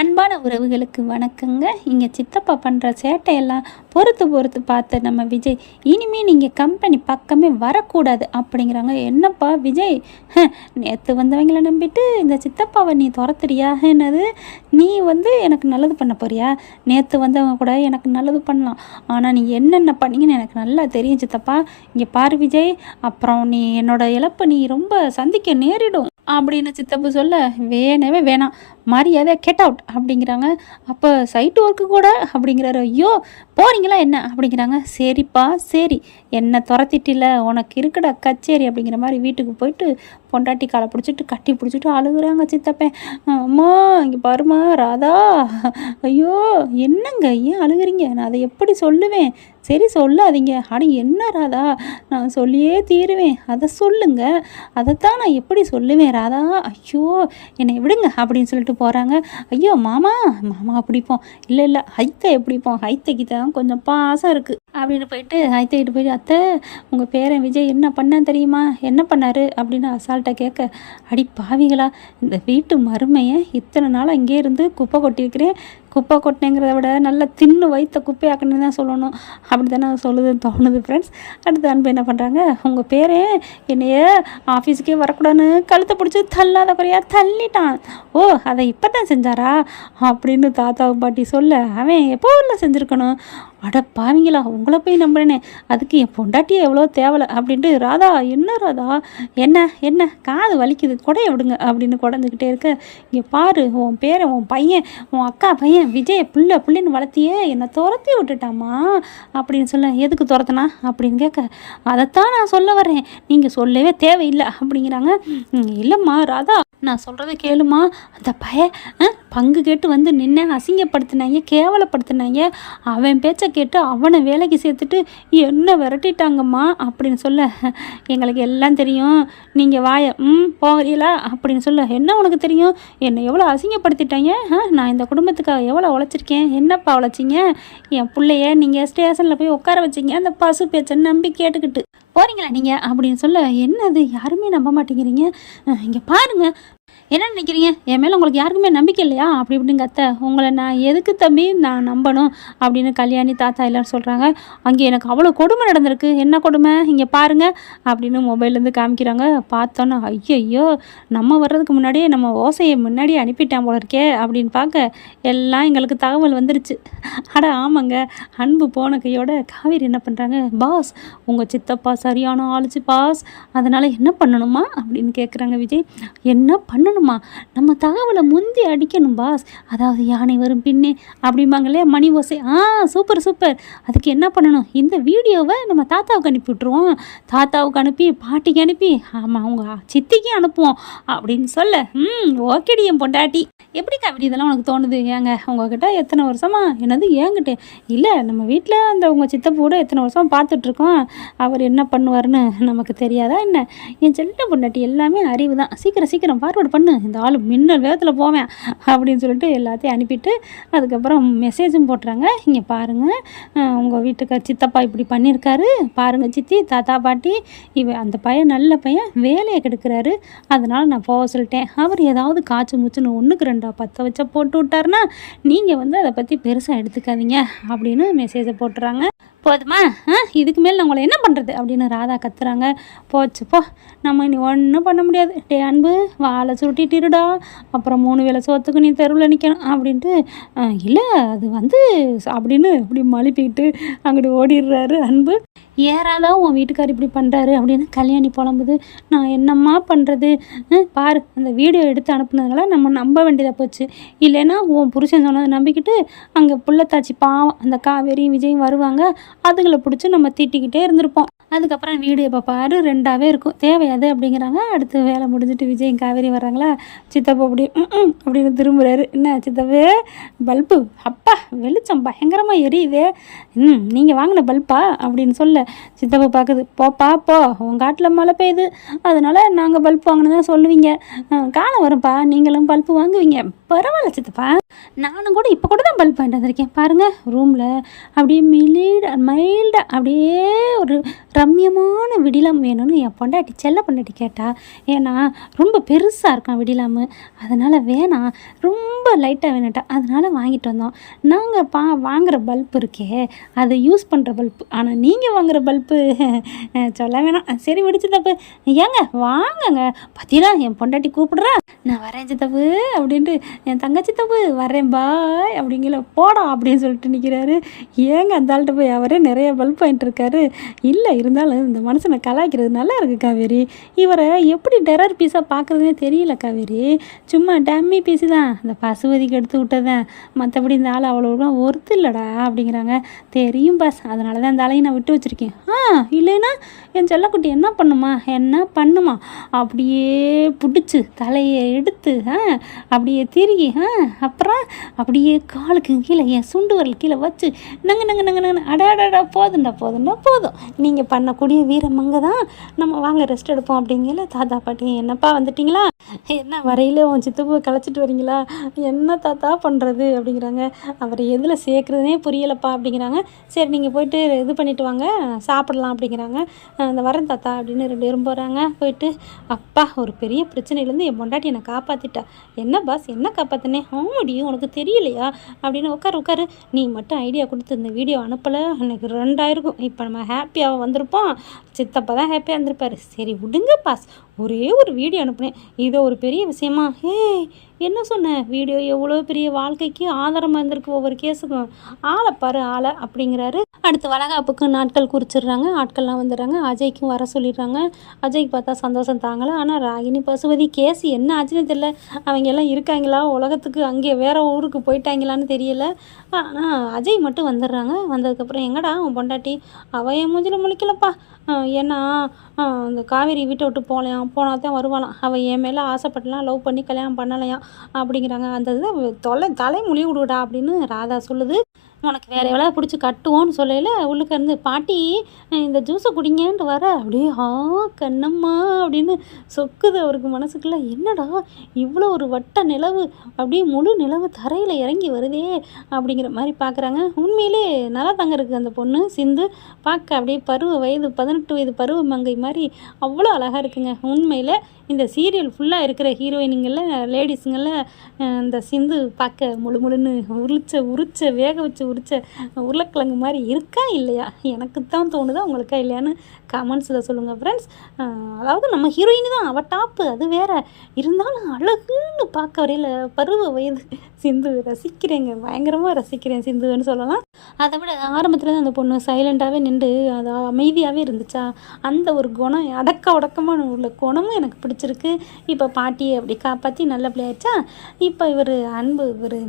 அன்பான உறவுகளுக்கு வணக்கங்க. இங்கே சித்தப்பா பண்ணுற சேட்டையெல்லாம் பொறுத்து பார்த்த நம்ம விஜய் இனிமேல் நீங்கள் கம்பெனி பக்கமே வரக்கூடாது அப்படிங்கிறாங்க. என்னப்பா விஜய், நேற்று வந்தவங்களை நம்பிட்டு இந்த சித்தப்பாவை நீ துரத்துறியா? என்னது, நீ எனக்கு நல்லது பண்ண போறியா? நேற்று வந்தவங்க கூட எனக்கு நல்லது பண்ணலாம், ஆனால் நீ என்னென்ன பண்ணீங்கன்னு எனக்கு நல்லா தெரியும் சித்தப்பா. இங்கே பாரு விஜய், அப்புறம் நீ என்னோட இழப்பை நீ ரொம்ப சந்திக்க நேரிடும் அப்படின்னு சித்தப்பு சொல்ல, வேணவே வேணாம், மரியாதை கெட் அவுட் அப்படிங்கிறாங்க. அப்போ சைட்டு ஒர்க்கு கூட அப்படிங்கிறாரு. ஐயோ போகிறீங்களா என்ன அப்படிங்கிறாங்க. சரிப்பா சரி, என்னை துரத்திட்டில்ல, உனக்கு இருக்குடா கச்சேரி அப்படிங்கிற மாதிரி வீட்டுக்கு போயிட்டு பொண்டாட்டி காலை பிடிச்சிட்டு கட்டி பிடிச்சிட்டு அழுகுறாங்க சித்தப்பேன். அம்மா இங்கே பாருமா ராதா, ஐயோ என்னங்க ஏன் அழுகுறீங்க, நான் அதை எப்படி சொல்லுவேன்? சரி சொல்லாதீங்க. அடி என்ன ராதா, நான் சொல்லியே தீருவேன், அதை சொல்லுங்க, அதைத்தான் நான் எப்படி சொல்லுவேன் ராதா, ஐயோ என்னை விடுங்க அப்படின்னு சொல்லிட்டு போகிறாங்க. ஐயோ மாமா பிடிப்போம், இல்லை ஹைத்தை பிடிப்போம், ஹைத்தைக்கு தான் கொஞ்சம் பாசம் இருக்குது அப்படின்னு போயிட்டு ஹைத்தைக்கிட்டு போயிட்டு, அத்தை உங்கள் பேரன் விஜய் என்ன பண்ணான்னு தெரியுமா, என்ன பண்ணார் அப்படின்னு அசால்ட்டாக கேட்க, அடி பாவிகளா, இந்த வீட்டு மருமையை இத்தனை நாள் அங்கே இருந்து குப்பை கொட்டியிருக்கிறேன், குப்பை கொட்டினேங்கிறத விட நல்லா தின்னு வைத்த குப்பையாக்கணுன்னு தான் சொல்லணும், அப்படி தானே சொல்லுதுன்னு தோணுது ஃப்ரெண்ட்ஸ். அடுத்த அன்பு என்ன பண்ணுறாங்க, உங்கள் பேரே என்னைய ஆஃபீஸுக்கே வரக்கூடாதுன்னு கழுத்தை பிடிச்சி தள்ளாத குறையா தள்ளிட்டான், ஓ அதை இப்போ தான் செஞ்சாரா அப்படின்னு தாத்தாவை பாட்டி சொல்ல, அவன் எப்போ இல்லை செஞ்சுருக்கணும், அட பாவிங்களா உங்களை போய் நம்புறேனே, அதுக்கு என் பொண்டாட்டியே எவ்வளோ தேவலை அப்படின்ட்டு, ராதா என்ன ராதா என்ன காது வலிக்குது, கொடைய விடுங்க அப்படின்னு குடஞ்சிக்கிட்டே இருக்க, இங்கே பாரு உன் பேரை உன் பையன் உன் அக்கா பையன் விஜய் பிள்ளைன்னு வளர்த்தியே என்னை துரத்தி விட்டுட்டாமா அப்படின்னு சொல்ல, எதுக்கு துரத்துனா அப்படின்னு கேட்க, அதைத்தான் நான் சொல்ல வரேன், நீங்கள் சொல்லவே தேவையில்லை அப்படிங்கிறாங்க. இல்லைம்மா ராதா நான் சொல்கிறத கேளுமா, அந்த பங்கு கேட்டு நின்று அசிங்கப்படுத்தினாங்க, கேவலப்படுத்தினாங்க, அவன் பேச்சை கேட்டு அவனை வேலைக்கு சேர்த்துட்டு என்ன விரட்டிட்டாங்கம்மா அப்படின்னு சொல்ல, எங்களுக்கு எல்லாம் தெரியும், நீங்கள் போகிறீங்களா அப்படின்னு சொல்ல, என்ன உனக்கு தெரியும், என்னை எவ்வளோ அசிங்கப்படுத்திட்டாங்க, நான் இந்த குடும்பத்துக்காக எவ்வளோ உழைச்சிருக்கேன், என்னப்பா உழைச்சிங்க, என் பிள்ளைய நீங்கள் ஸ்டேஷனில் போய் உட்கார வச்சிங்க, அந்த பசு பேச்சை நம்பி கேட்டுக்கிட்டு போகிறீங்களா நீங்கள் அப்படின்னு சொல்ல, என்னது யாருமே நம்ப மாட்டேங்கிறீங்க, இங்கே பாருங்கள் என்ன நினைக்கிறீங்க, என் மேலே உங்களுக்கு யாருக்குமே நம்பிக்கை இல்லையா அப்படி இப்படிங்க அத்தை, உங்களை நான் எதுக்கு தம்பி நான் நம்பணும் அப்படின்னு கல்யாணி தாத்தா எல்லோரும் சொல்கிறாங்க. அங்கே எனக்கு அவ்வளோ கொடுமை நடந்திருக்கு, என்ன கொடுமை இங்கே பாருங்கள் அப்படின்னு மொபைல்லேருந்து காமிக்கிறாங்க. பார்த்தோன்னா ஐயோ நம்ம வர்றதுக்கு முன்னாடியே நம்ம ஓசையை முன்னாடியே அனுப்பிட்டான் போல இருக்கே அப்படின்னு பார்க்க எல்லாம் எங்களுக்கு தகவல் வந்துருச்சு. அட ஆமாங்க, அன்பு போன கையோட காவேரி என்ன பண்ணுறாங்க, பாஸ் உங்கள் சித்தப்பா சரியான ஆளுச்சு பாஸ், அதனால் என்ன பண்ணணுமா அப்படின்னு கேட்குறாங்க விஜய். என்ன பண்ணணும், நம்ம தகவலை முந்தி அடிக்கணும் பாஸ், அதாவது யானை வரும் பின்னே அப்படிம்பாங்களே மணி ஓசை, சூப்பர் அதுக்கு என்ன பண்ணணும், இந்த வீடியோவை நம்ம தாத்தாவுக்கு அனுப்பி விட்ருவோம், தாத்தாவுக்கு அனுப்பி பாட்டிக்கு அனுப்பி ஆமாம் அவங்க சித்திக்கு அனுப்புவோம் அப்படின்னு சொல்ல, ஓகேடி என் பொண்டாட்டி, எப்படி காவிரி இதெல்லாம் உனக்கு தோணுது, ஏங்க உங்ககிட்ட எத்தனை வருஷமா, என்னது ஏங்கிட்டே இல்லை நம்ம வீட்டில் அந்த உங்கள் சித்தப்பூட எத்தனை வருஷம் பார்த்துட்ருக்கோம், அவர் என்ன பண்ணுவார்னு நமக்கு தெரியாதா என்ன, என் செல்ல பொண்டாட்டி எல்லாமே அறிவு தான், சீக்கிரம் ஃபார்வர்டு பண்ணு, இந்த ஆள் மின்னல் வேகத்தில் போவேன் அப்படின்னு சொல்லிட்டு எல்லாத்தையும் அனுப்பிட்டு அதுக்கப்புறம் மெசேஜும் போட்டுறாங்க. இங்கே பாருங்கள் உங்கள் வீட்டுக்கார் சித்தப்பா இப்படி பண்ணியிருக்காரு பாருங்கள் சித்தி தாத்தா பாட்டி, அந்த பையன் நல்ல பையன் வேலையை கெடுக்கிறாரு, அதனால் நான் போக சொல்லிட்டேன், அவர் ஏதாவது காய்ச்சி முச்சுன்னு 1க்கு 2 10 வச்சா போட்டு விட்டாருன்னா நீங்கள் அதை பற்றி பெருசாக எடுத்துக்காதீங்க அப்படின்னு மெசேஜை போட்டுறாங்க. போதுமா, இதுக்கு மேலே நான் உங்களை என்ன பண்ணுறது அப்படின்னு ராதா கத்துறாங்க. போச்சு போ, நம்ம இனி ஒன்றும் பண்ண முடியாது, டே அன்பு வாழை சுருட்டிட்டுருடா, அப்புறம் 3 வேளை சோத்துக்கு நீ தெருவில் நிற்கணும் அப்படின்ட்டு, இல்லை அது அப்படின்னு இப்படி மழுப்பிக்கிட்டு அங்கிட்டு ஓடிடுறாரு அன்பு. ஏறாதான் உன் வீட்டுக்கார் இப்படி பண்ணுறாரு அப்படின்னு கல்யாணி புலம்புது. நான் என்னம்மா பண்ணுறது, பாரு அந்த வீடியோ எடுத்து அனுப்புனதுனால நம்ம நம்ப வேண்டியதாக போச்சு, இல்லைன்னா உன் புருஷன் சொன்னதை நம்பிக்கிட்டு அங்கே புள்ளத்தாச்சி பாவம் அந்த காவேரி விஜயும் வருவாங்க, அதுங்களை பிடிச்சி நம்ம திட்டிக்கிட்டே இருந்திருப்போம், அதுக்கப்புறம் வீடியோ இப்போ பாரு 2ஆவே இருக்கும், தேவையாது அப்படிங்கிறாங்க. அடுத்து வேலை முடிஞ்சிட்டு விஜயும் காவேரி வர்றாங்களா, சித்தப்பா அப்படி அப்படின்னு திரும்புறாரு. என்ன சித்தப்பே பல்பு, அப்பா வெளிச்சம் பயங்கரமாக எரியுதே, நீங்கள் வாங்கின பல்பா அப்படின்னு சொல்ல, சித்தப்பா பார்க்குது, போப்பா போ உங்கள் காட்டில் மழை பெய்யுது, அதனால் நாங்கள் பல்ப் வாங்கினதான் சொல்லுவீங்க, காலம் வரும்ப்பா நீங்களும் பல்ப்பு வாங்குவீங்க, பரவாயில்ல சித்தப்பா. நானும் கூட இப்போ கூட தான் பல்ப் வாங்கிட்டு வந்திருக்கேன் பாருங்கள். ரூமில் அப்படியே மைல்டாக அப்படியே ஒரு ரம்யமான விடிலம் வேணும்னு என் பொண்டாட்டி செல்ல பொண்டாட்டி கேட்டா. ஏன்னா ரொம்ப பெருசாக இருக்கான் விடிலாமு, அதனால் வேணாம், ரொம்ப லைட்டாக வேணுட்டா, அதனால் வாங்கிட்டு வந்தோம். நாங்கள் வாங்குகிற பல்ப் இருக்கே அது யூஸ் பண்ணுற பல்ப்பு, ஆனால் நீங்கள் வாங்குகிற பல்ப்பு சொல்ல வேணாம். சரி விடிச்சு தப்பு, ஏங்க வாங்கங்க, பார்த்தீங்களா என் பொண்டாட்டி கூப்பிடுறா, நான் வரேன் சித்தப்பு அப்படின்ட்டு, என் தங்கச்சி தப்பு வரேன் பாய் அப்படிங்கிற போடா அப்படின்னு சொல்லிட்டு நிற்கிறாரு. ஏங்க அந்த ஆள்கிட்ட போய் அவரே நிறைய பல்ப் வாங்கிட்டு இருக்காரு. இல்லை இருந்தாலும் இந்த மனுஷனை கலாய்க்கிறது நல்லா இருக்குது காவேரி. இவரை எப்படி டெரர் பீஸாக பார்க்குறதுனே தெரியல காவேரி. சும்மா டம்மி பீஸு தான், இந்த பசுவதிக்கு எடுத்து விட்டதேன், மற்றபடி இந்த ஆள் அவ்வளோவா ஒர்த்து இல்லைடா அப்படிங்கிறாங்க. தெரியும் பாஸ், அதனால தான் இந்த ஆளையும் நான் விட்டு வச்சுருக்கேன். இல்லைன்னா என் செல்லக்குட்டி என்ன பண்ணுமா அப்படியே பிடிச்சி தலையை எடுத்து அப்படியே திருகி அப்புறம் அப்படியே காலுக்கு கீழே என் சுண்டு வரல் கீழே வச்சு நங்க அடாடா போதும், நீங்கள் பண்ணக்கூடிய வீரமங்க தான், நம்ம வாங்க ரெஸ்ட் எடுப்போம் அப்படிங்கல. தாத்தா பாட்டி என்னப்பா வந்துட்டிங்களா, என்ன வரையில உன் சித்தப்பு களைச்சிட்டு வரீங்களா, என்ன தாத்தா பண்ணுறது அப்படிங்கிறாங்க. அவரை எதில் சேர்க்குறதுனே புரியலப்பா அப்படிங்கிறாங்க. சரி நீங்கள் போயிட்டு இது பண்ணிவிட்டு வாங்க, சாப்பிடலாம் அப்படிங்கிறாங்க. அந்த வரேன் தாத்தா அப்படின்னு 2 பேரும் போகிறாங்க. போயிட்டு அப்பா ஒரு பெரிய பிரச்சனையிலேருந்து என் பொண்டாட்டி என்னை காப்பாற்றிட்டா. என்ன பாஸ் என்ன காப்பாற்றினே, முடியும் உனக்கு தெரியலையா அப்படின்னு. உட்காரு, நீ மட்டும் ஐடியா கொடுத்து இந்த வீடியோ அனுப்பலை எனக்கு 2 இப்போ நம்ம ஹாப்பியாக வந்திருப்போம், சித்தப்பா தான் ஹாப்பியாக இருந்திருப்பாரு. சரி விடுங்க பாஸ், ஒரே ஒரு வீடியோ அனுப்புனேன், இதோ ஒரு பெரிய விஷயமா, என்ன சொன்னேன், வீடியோ எவ்வளோ பெரிய வாழ்க்கைக்கு ஆதாரமாக இருந்திருக்கு ஒவ்வொரு கேஸுக்கும், ஆளை பாரு ஆளை அப்படிங்கிறாரு. அடுத்து வளகாப்புக்கு நாட்கள் குறிச்சிடுறாங்க. ஆட்கள்லாம் வந்துடுறாங்க. அஜய்க்கும் வர சொல்லிடுறாங்க. அஜய்க்கு பார்த்தா சந்தோஷம் தாங்கலை. ஆனால் ராகினி பசுபதி கேஸ் என்ன ஆச்சுன்னு தெரியல, அவங்க எல்லாம் இருக்காங்களா உலகத்துக்கு, அங்கே வேறு ஊருக்கு போயிட்டாங்களான்னு தெரியல. ஆனால் அஜய் மட்டும் வந்துடுறாங்க. வந்ததுக்கப்புறம் எங்கடா உன் பொண்டாட்டி, அவள் என் மூஞ்சில் முழிக்கலப்பா, ஏன்னா அந்த காவேரி வீட்டை விட்டு போனால் தான் வருவாளாம், அவள் என் மேலே ஆசைப்பட்டலாம், லவ் பண்ணி கல்யாணம் பண்ணலையாம் அப்படிங்கிறாங்க. அந்த இதை தலை முழி விடுடா அப்படின்னு ராதா சொல்லுது. உனக்கு வேறு எவ்வளோ பிடிச்சி கட்டுவோன்னு சொல்லல, உள்ளுக்க இருந்து பாட்டி இந்த ஜூஸை குடிங்கன்ட்டு வர, அப்படியே கண்ணம்மா அப்படின்னு சொக்குது அவருக்கு மனசுக்குள்ளே. என்னடா இவ்வளோ ஒரு வட்ட நிலவு, அப்படியே முழு நிலவு தரையில் இறங்கி வருதே அப்படிங்கிற மாதிரி பார்க்குறாங்க. உண்மையிலே நல்லா தாங்க இருக்குது அந்த பொண்ணு சிந்து, பார்க்க அப்படியே 18 வயது பருவ மங்கை மாதிரி அவ்வளோ அழகாக இருக்குங்க. உண்மையில் இந்த சீரியல் ஃபுல்லாக இருக்கிற ஹீரோயினுங்களில் லேடிஸுங்களில் இந்த சிந்து பார்க்க முழுன்னு உரிச்ச வேக வச்சு உரிச்ச உருளைக்கிழங்கு மாதிரி இருக்கா இல்லையா, எனக்கு தான் தோணுதா உங்களுக்கா இல்லையான்னு கமெண்ட்ஸில் சொல்லுங்கள் ஃப்ரெண்ட்ஸ். அதாவது நம்ம ஹீரோயின் தான், அவள் டாப்பு அது வேற, இருந்தாலும் அழகுன்னு பார்க்க வரையில் பருவ வயது சிந்து ரசிக்கிறேங்க, பயங்கரமாக ரசிக்கிறேன் சிந்துன்னு சொல்லலாம். அதை விட ஆரம்பத்தில் தான் அந்த பொண்ணு சைலண்ட்டாகவே நின்று அது அமைதியாகவே இருந்துச்சா, அந்த ஒரு குணம் அடக்கமான உள்ள குணமும் எனக்கு பிடிச்சிருக்கு. இப்போ பாட்டியை அப்படி காப்பாற்றி நல்ல பிள்ளையாச்சா. இப்போ இவர்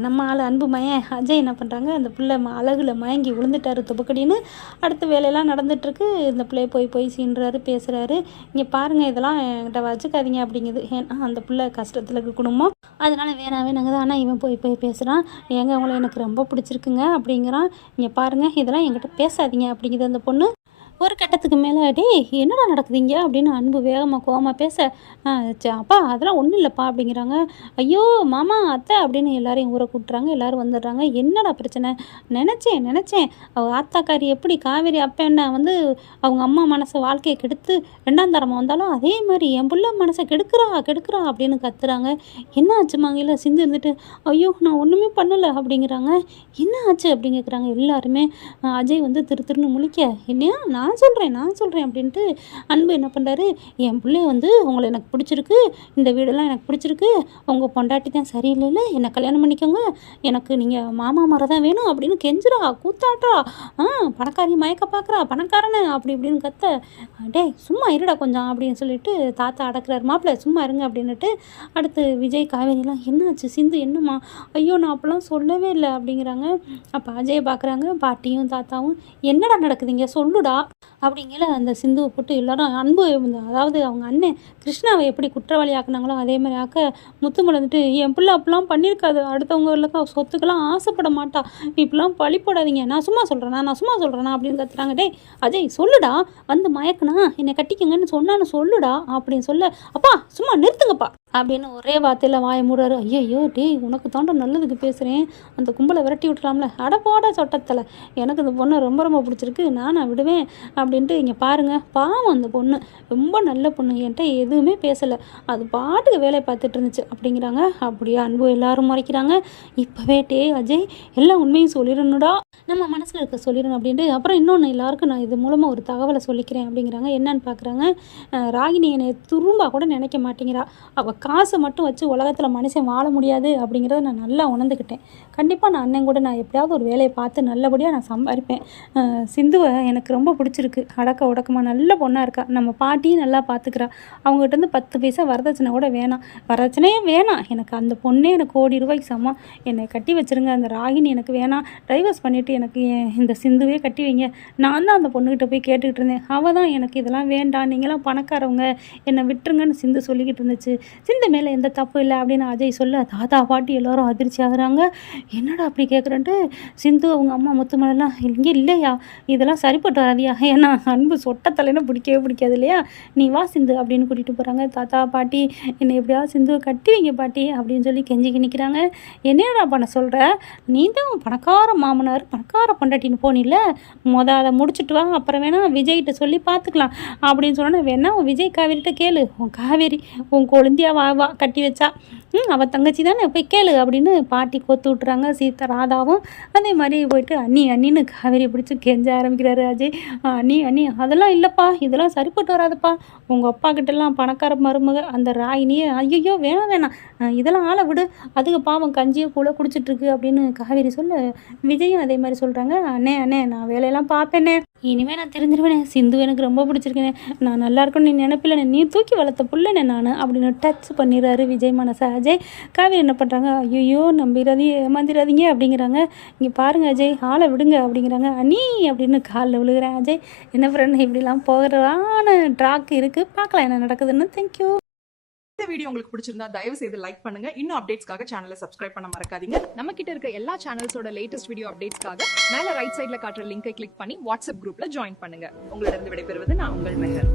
நம்ம ஆள் அன்பு மயன் அஜய் என்ன பண்ணுறாங்க, அந்த பிள்ளை அழகுல மயங்கி விழுந்துட்டாரு துபக்கடின்னு. அடுத்த வேலையெல்லாம் நடந்துகிட்ருக்கு. இந்த பிள்ளைய போய் சீன்றாரு, பேசுகிறாரு. இங்கே பாருங்கள் இதெல்லாம் என்கிட்ட வச்சுக்காதீங்க அப்படிங்குது. ஏன்னா அந்த பிள்ளை கஷ்டத்தில் இருக்க குடும்பம், அதனால் வேணாவே நாங்கள் தான். ஆனால் இவன் போய் பேசுகிறான், ஏங்க அவங்கள எனக்கு ரொம்ப பிடிச்சிருக்குங்க அப்படிங்கிறான். இங்கே பாருங்கள் இதெல்லாம் என்கிட்ட பேசாதீங்க அப்படிங்குது அந்த பொண்ணு. ஒரு கட்டத்துக்கு மேலே என்னடா நடக்குதுங்க அப்படின்னு அன்பு வேகமாக கோவமாக பேச, அப்பா அதெல்லாம் ஒன்றும் இல்லைப்பா அப்படிங்கிறாங்க. ஐயோ மாமா அத்தை அப்படின்னு எல்லாரையும் ஊரை கூட்டுறாங்க. எல்லோரும் வந்துடுறாங்க. என்னடா பிரச்சனை, நினச்சேன் அவள் ஆத்தாக்காரி எப்படி காவேரி அப்பா என்ன அவங்க அம்மா மனசை வாழ்க்கையை கெடுத்து 2ஆம் தரமாக வந்தாலும் அதே மாதிரி என் பிள்ளை மனசை கெடுக்கிறா அப்படின்னு கத்துறாங்க. என்ன ஆச்சுமாங்க, இல்லை சிந்து இருந்துட்டு ஐயோ நான் ஒன்றுமே பண்ணலை அப்படிங்கிறாங்க. என்ன ஆச்சு அப்படின்னு கேட்குறாங்க எல்லாருமே. அஜய் திருன்னு முழிக்க, இல்லையா நான் சொல்கிறேன் அப்படின்ட்டு அன்பு என்ன பண்ணுறாரு, என் பிள்ளைய உங்களை எனக்கு பிடிச்சிருக்கு, இந்த வீடெல்லாம் எனக்கு பிடிச்சிருக்கு, உங்கள் பொண்டாட்டி தான் சரியில்லைல்ல, என்னை கல்யாணம் பண்ணிக்கோங்க, எனக்கு நீங்கள் மாமா மரம் தான் வேணும் அப்படின்னு கெஞ்சுறா, கூத்தாட்றா, பணக்காரி மயக்க பார்க்குறா, பணக்காரனை அப்படி இப்படின்னு கத்த. சும்மா இருடா கொஞ்சம் அப்படின்னு சொல்லிட்டு தாத்தா அடக்குறாரு. மாப்பிள்ளை சும்மா இருங்க அப்படின்னுட்டு. அடுத்து விஜய் காவேரிலாம் என்னாச்சு சிந்து என்னம்மா, ஐயோ நான் அப்போலாம் சொல்லவே இல்லை அப்படிங்கிறாங்க. அப்போ அஜயை பார்க்குறாங்க. பாட்டியும் தாத்தாவும் என்னடா நடக்குதுங்க சொல்லுடா அப்படிங்கிற அந்த சிந்துவை போட்டு எல்லாரும் அன்பு அதாவது அவங்க அண்ணன் கிருஷ்ணாவை எப்படி குற்றவாளி ஆக்குனாங்களோ அதே மாதிரி ஆக்க முத்துமலை வந்துட்டு என் பிள்ளை அப்படிலாம் பண்ணியிருக்காது, அடுத்தவங்களுக்கு சொத்துக்கெல்லாம் ஆசைப்பட மாட்டா, இப்படிலாம் பழி போடாதீங்க, நான் சும்மா சொல்கிறேனா அப்படின்னு கத்துறாங்க. டேய் அஜய் சொல்லுடா, வந்து மயக்குனா என்னை கட்டிக்கங்கன்னு சொன்னான்னு சொல்லுடா அப்படின்னு சொல்ல, அப்பா சும்மா நிறுத்துங்கப்பா அப்படின்னு ஒரே வார்த்தையில் வாயை மூடுறாரு. ஐயோ டேய் உனக்கு தாண்ட நல்லதுக்கு பேசுகிறேன், அந்த கும்பலை விரட்டி விட்டுலாம்ல, அடப்பாட சொட்டத்தில் எனக்கு இந்த பொண்ணை ரொம்ப ரொம்ப பிடிச்சிருக்கு, நான் விடுவேன் அப்படின்ட்டு. இங்கே பாருங்கள் பாவம் அந்த பொண்ணு ரொம்ப நல்ல பொண்ணு, என்கிட்ட எதுவுமே பேசலை, அது பாட்டுக்கு வேலையை பார்த்துட்டு இருந்துச்சு அப்படிங்கிறாங்க. அப்படியே அன்பு எல்லாரும் மறைக்கிறாங்க. இப்போவே டே அஜய் எல்லாம் உண்மையும் சொல்லிடணுடா, நம்ம மனசில் இருக்க சொல்லிடணும் அப்படின்ட்டு. அப்புறம் இன்னொன்று எல்லாருக்கும் நான் இது மூலமாக ஒரு தகவலை சொல்லிக்கிறேன் அப்படிங்கிறாங்க. என்னன்னு பார்க்குறாங்க, ராகினி என்னை துரும்பா கூட நினைக்க மாட்டேங்கிறா, அவள் காசை மட்டும் வச்சு உலகத்தில் மனுஷன் வாழ முடியாது அப்படிங்கிறத நான் நல்லா உணர்ந்துக்கிட்டேன். கண்டிப்பாக நான் அண்ணன் கூட நான் எப்படியாவது ஒரு வேலையை பார்த்து நல்லபடியாக நான் சம்பாதிப்பேன். சிந்துவை எனக்கு ரொம்ப பிடிச்சிருக்கு, அடக்க உடக்கமாக நல்ல பொண்ணாக இருக்கா, நம்ம பாட்டியும் நல்லா பார்த்துக்கிறா, அவங்ககிட்ட 10 பைசா வரதட்சணை கூட வேணாம், வரதட்சணையே வேணாம் எனக்கு, அந்த பொண்ணே எனக்கு ₹1,00,00,000 சமம், என்னை கட்டி வச்சுருங்க, அந்த ராகினி எனக்கு வேணாம், டைவர்ஸ் பண்ணிவிட்டு எனக்கு இந்த சிந்துவே கட்டி வைங்க. நான் தான் அந்த பொண்ணுக்கிட்ட போய் கேட்டுக்கிட்டு இருந்தேன், அவள் தான் எனக்கு இதெல்லாம் வேண்டாம், நீங்களாம் பணக்காரவங்க, என்னை விட்டுருங்கன்னு சிந்து சொல்லிக்கிட்டு இருந்துச்சு, சிந்து மேலே எந்த தப்பு இல்லை அப்படின்னு அஜய் சொல்ல, தாத்தா பாட்டி எல்லோரும் அதிர்ச்சி ஆகுறாங்க. என்னடா அப்படி கேட்குறேன்ட்டு சிந்து அவங்க அம்மா முத்துமலைலாம் இங்கே இல்லையா, இதெல்லாம் சரிப்பட்டு வராதியா, ஏன்னா அன்பு சொட்டத்தலைன்னு பிடிக்கவே பிடிக்காது இல்லையா, நீ வா சிந்து அப்படின்னு கூட்டிகிட்டு போகிறாங்க. தாத்தா பாட்டி என்னை எப்படியாவது சிந்துவை கட்டி வைங்க பாட்டி அப்படின்னு சொல்லி கெஞ்சிக்கு நிற்கிறாங்க. என்னடா பண்ண சொல்கிற, நீ தான் பணக்கார மாமனார் பணக்கார பொண்டாட்டின்னு போனில்ல, அதை முடிச்சுட்டு வா, அப்புறம் வேணா விஜய்கிட்ட சொல்லி பார்த்துக்கலாம் அப்படின்னு சொன்னோன்னா, வேணா விஜய் காவேரிகிட்ட கேளு, உன் காவேரி உன் கொழுந்தியா வா கட்டி வச்சா, அவள் தங்கச்சி தானே போய் கேளு அப்படின்னு பாட்டி கோத்து விட்டுறாங்க. சீதா ராதாவும் அதே மாதிரி போயிட்டு அண்ணின்னு காவேரி பிடிச்சி கெஞ்ச ஆரம்பிக்கிறாரு அஜய். அண்ணி அதெல்லாம் இல்லைப்பா, இதெல்லாம் சரிப்பட்டு வராதுப்பா, உங்கள் அப்பா கிட்டலாம் பணக்கார மருமக அந்த ராயினியே, ஐயோ வேணாம் இதெல்லாம் ஆளை விடு, அதுக்கு பாவம் கஞ்சியை கூட குடிச்சிட்ருக்கு அப்படின்னு காவேரி சொல்ல, விஜயும் அதே மாதிரி சொல்கிறாங்க. அண்ணே நான் வேலையெல்லாம் பார்ப்பேனே, இனிமேல் நான் தெரிஞ்சிருவேனே, சிந்து எனக்கு ரொம்ப பிடிச்சிருக்கேனே, நான் நல்லா இருக்கணும் நீ நினைப்பில்லை, நீ தூக்கி வளர்த்த புள்ளனே நான் அப்படின்னு டச் பண்ணிடுறாரு விஜய் மனசை. அஜய் காவேரி என்ன பண்ணுறாங்க, ஐயோ நம்பிடாதீங்க ஏமாந்திராதீங்க அப்படிங்கிறாங்க. இங்கே பாருங்கள் அஜய் ஆளை விடுங்க அப்படிங்கிறாங்க. அண்ணி அப்படின்னு காலில் விழுகிறேன். அஜய் என்ன ஃப்ரெண்ட் இப்படிலாம் போகிறதான ட்ராக் இருக்குது, பார்க்கலாம் என்ன நடக்குதுன்னு. தேங்க்யூ. இந்த வீடியோ உங்களுக்கு பிடிச்சிருந்தா தயவு செய்து லைக் பண்ணுங்க. இன்னும் அப்டேட்ஸ்க்காக சேனலை சப்ஸ்கிரைப் பண்ண மறக்காதீங்க. நம்ம கிட்ட இருக்க எல்லா சேனல்ஸோட லேட்டஸ்ட் வீடியோ அப்டேட்ஸ்க்காக மேல ரைட் சைடுல காட்டுற லிங்கை கிளிக் பண்ணி வாட்ஸ்அப் குரூப்ல ஜாயின் பண்ணுங்க. உங்களிடம் விடைபெறுவது நான் உங்கள் மெஹர்.